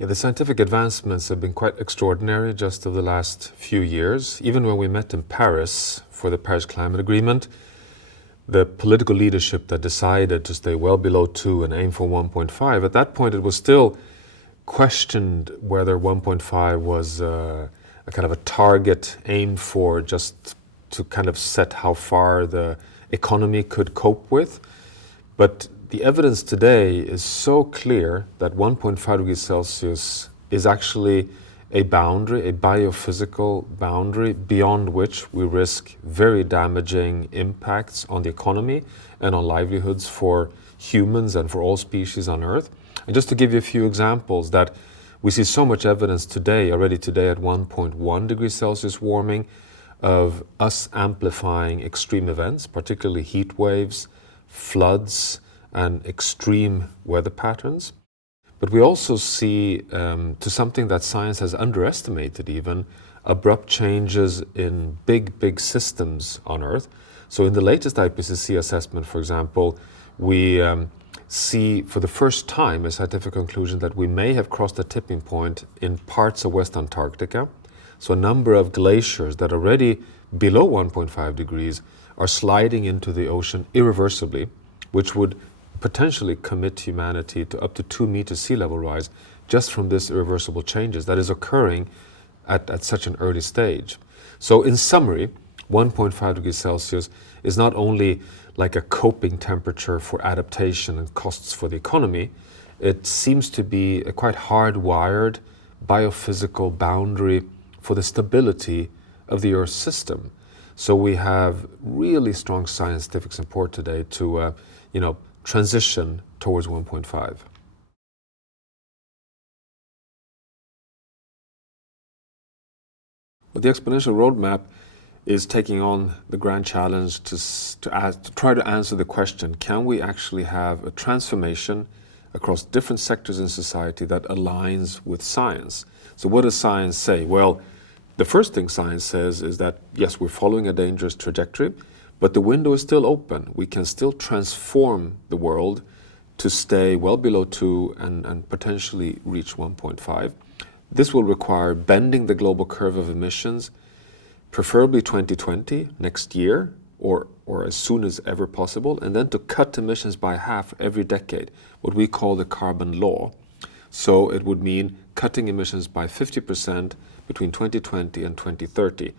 Yeah, the scientific advancements have been quite extraordinary just over the last few years. Even when we met in Paris for the Paris Climate Agreement, the political leadership that decided to stay well below 2 and aim for 1.5, at that point it was still questioned whether 1.5 was a kind of a target aimed for just to kind of set how far the economy could cope with. But the evidence today is so clear that 1.5 degrees Celsius is actually a boundary, a biophysical boundary beyond which we risk very damaging impacts on the economy and on livelihoods for humans and for all species on Earth. And just to give you a few examples, that we see so much evidence today, already today at 1.1 degrees Celsius warming, of us amplifying extreme events, particularly heat waves, floods, and extreme weather patterns. But we also see, to something that science has underestimated even, abrupt changes in big systems on Earth. So in the latest IPCC assessment, for example, we see for the first time a scientific conclusion that we may have crossed a tipping point in parts of West Antarctica. So a number of glaciers that are already below 1.5 degrees are sliding into the ocean irreversibly, which would potentially commit humanity to up to 2 meters sea level rise just from this irreversible changes that is occurring at such an early stage. So in summary, 1.5 degrees Celsius is not only like a coping temperature for adaptation and costs for the economy, it seems to be a quite hardwired biophysical boundary for the stability of the Earth system. So we have really strong scientific support today to transition towards 1.5. Well, the Exponential Roadmap is taking on the grand challenge to try to answer the question, can we actually have a transformation across different sectors in society that aligns with science? So what does science say? Well, the first thing science says is that, yes, we're following a dangerous trajectory, but the window is still open. We can still transform the world to stay well below 2 and potentially reach 1.5. This will require bending the global curve of emissions, preferably 2020, next year, or as soon as ever possible, and then to cut emissions by half every decade, what we call the carbon law. So it would mean cutting emissions by 50% between 2020 and 2030.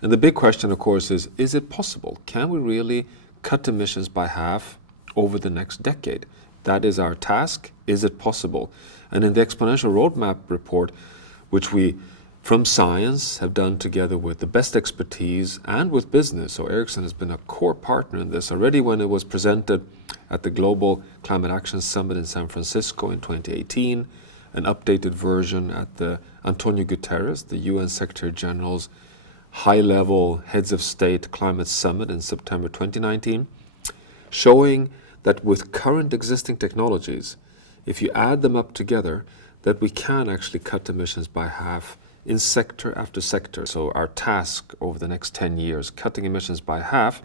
And the big question, of course, is it possible? Can we really cut emissions by half over the next decade? That is our task. Is it possible? And in the Exponential Roadmap report, which we, from science, have done together with the best expertise and with business, so Ericsson has been a core partner in this already when it was presented at the Global Climate Action Summit in San Francisco in 2018, an updated version at the Antonio Guterres, the UN Secretary General's high-level heads of state climate summit in September 2019, showing that with current existing technologies, if you add them up together, that we can actually cut emissions by half in sector after sector. So our task over the next 10 years, cutting emissions by half,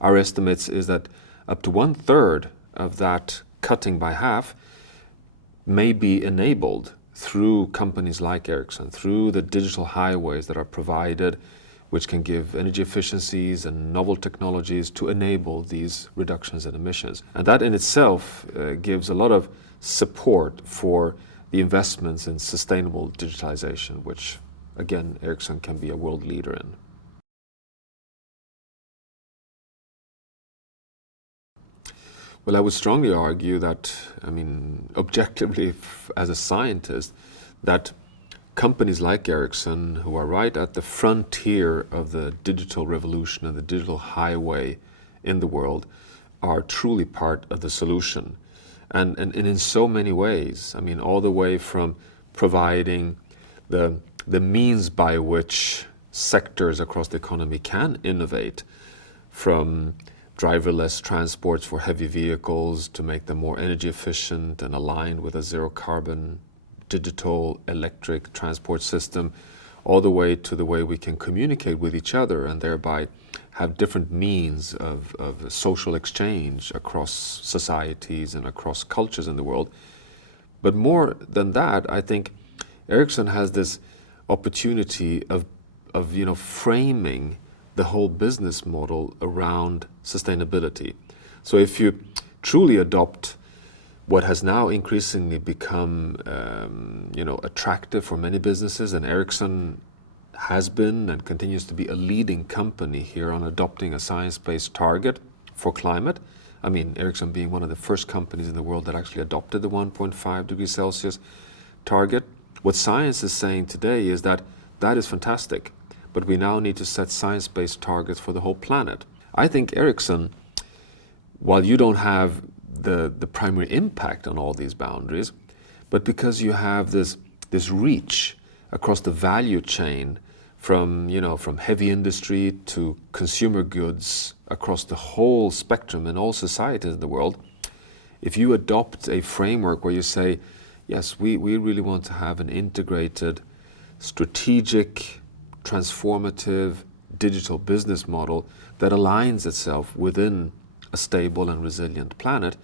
our estimates is that up to 1/3 of that cutting by half may be enabled through companies like Ericsson, through the digital highways that are provided, which can give energy efficiencies and novel technologies to enable these reductions in emissions. And that in itself gives a lot of support for the investments in sustainable digitalization, which, again, Ericsson can be a world leader in. Well, I would strongly argue that, objectively, as a scientist, that companies like Ericsson, who are right at the frontier of the digital revolution and the digital highway in the world, are truly part of the solution. And in so many ways, all the way from providing the means by which sectors across the economy can innovate, from driverless transports for heavy vehicles to make them more energy efficient and aligned with a zero carbon digital electric transport system, all the way to the way we can communicate with each other and thereby have different means of social exchange across societies and across cultures in the world. But more than that, I think Ericsson has this opportunity of framing the whole business model around sustainability. So if you truly adopt what has now increasingly become attractive for many businesses, and Ericsson has been and continues to be a leading company here on adopting a science-based target for climate. I mean, Ericsson being one of the first companies in the world that actually adopted the 1.5 degrees Celsius target. What science is saying today is that is fantastic, but we now need to set science-based targets for the whole planet. I think Ericsson, while you don't have the primary impact on all these boundaries, but because you have this reach across the value chain from heavy industry to consumer goods across the whole spectrum in all societies in the world, if you adopt a framework where you say, yes, we really want to have an integrated, strategic, transformative digital business model that aligns itself within a stable and resilient planet,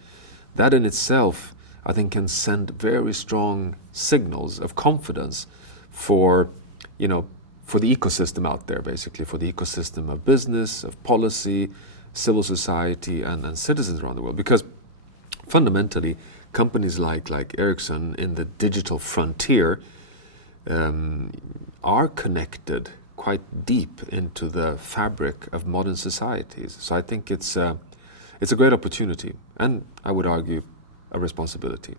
that in itself, I think, can send very strong signals of confidence for the ecosystem out there, basically, for the ecosystem of business, of policy, civil society, and citizens around the world. Because fundamentally, companies like Ericsson in the digital frontier are connected quite deep into the fabric of modern societies. So I think it's a great opportunity, and I would argue a responsibility.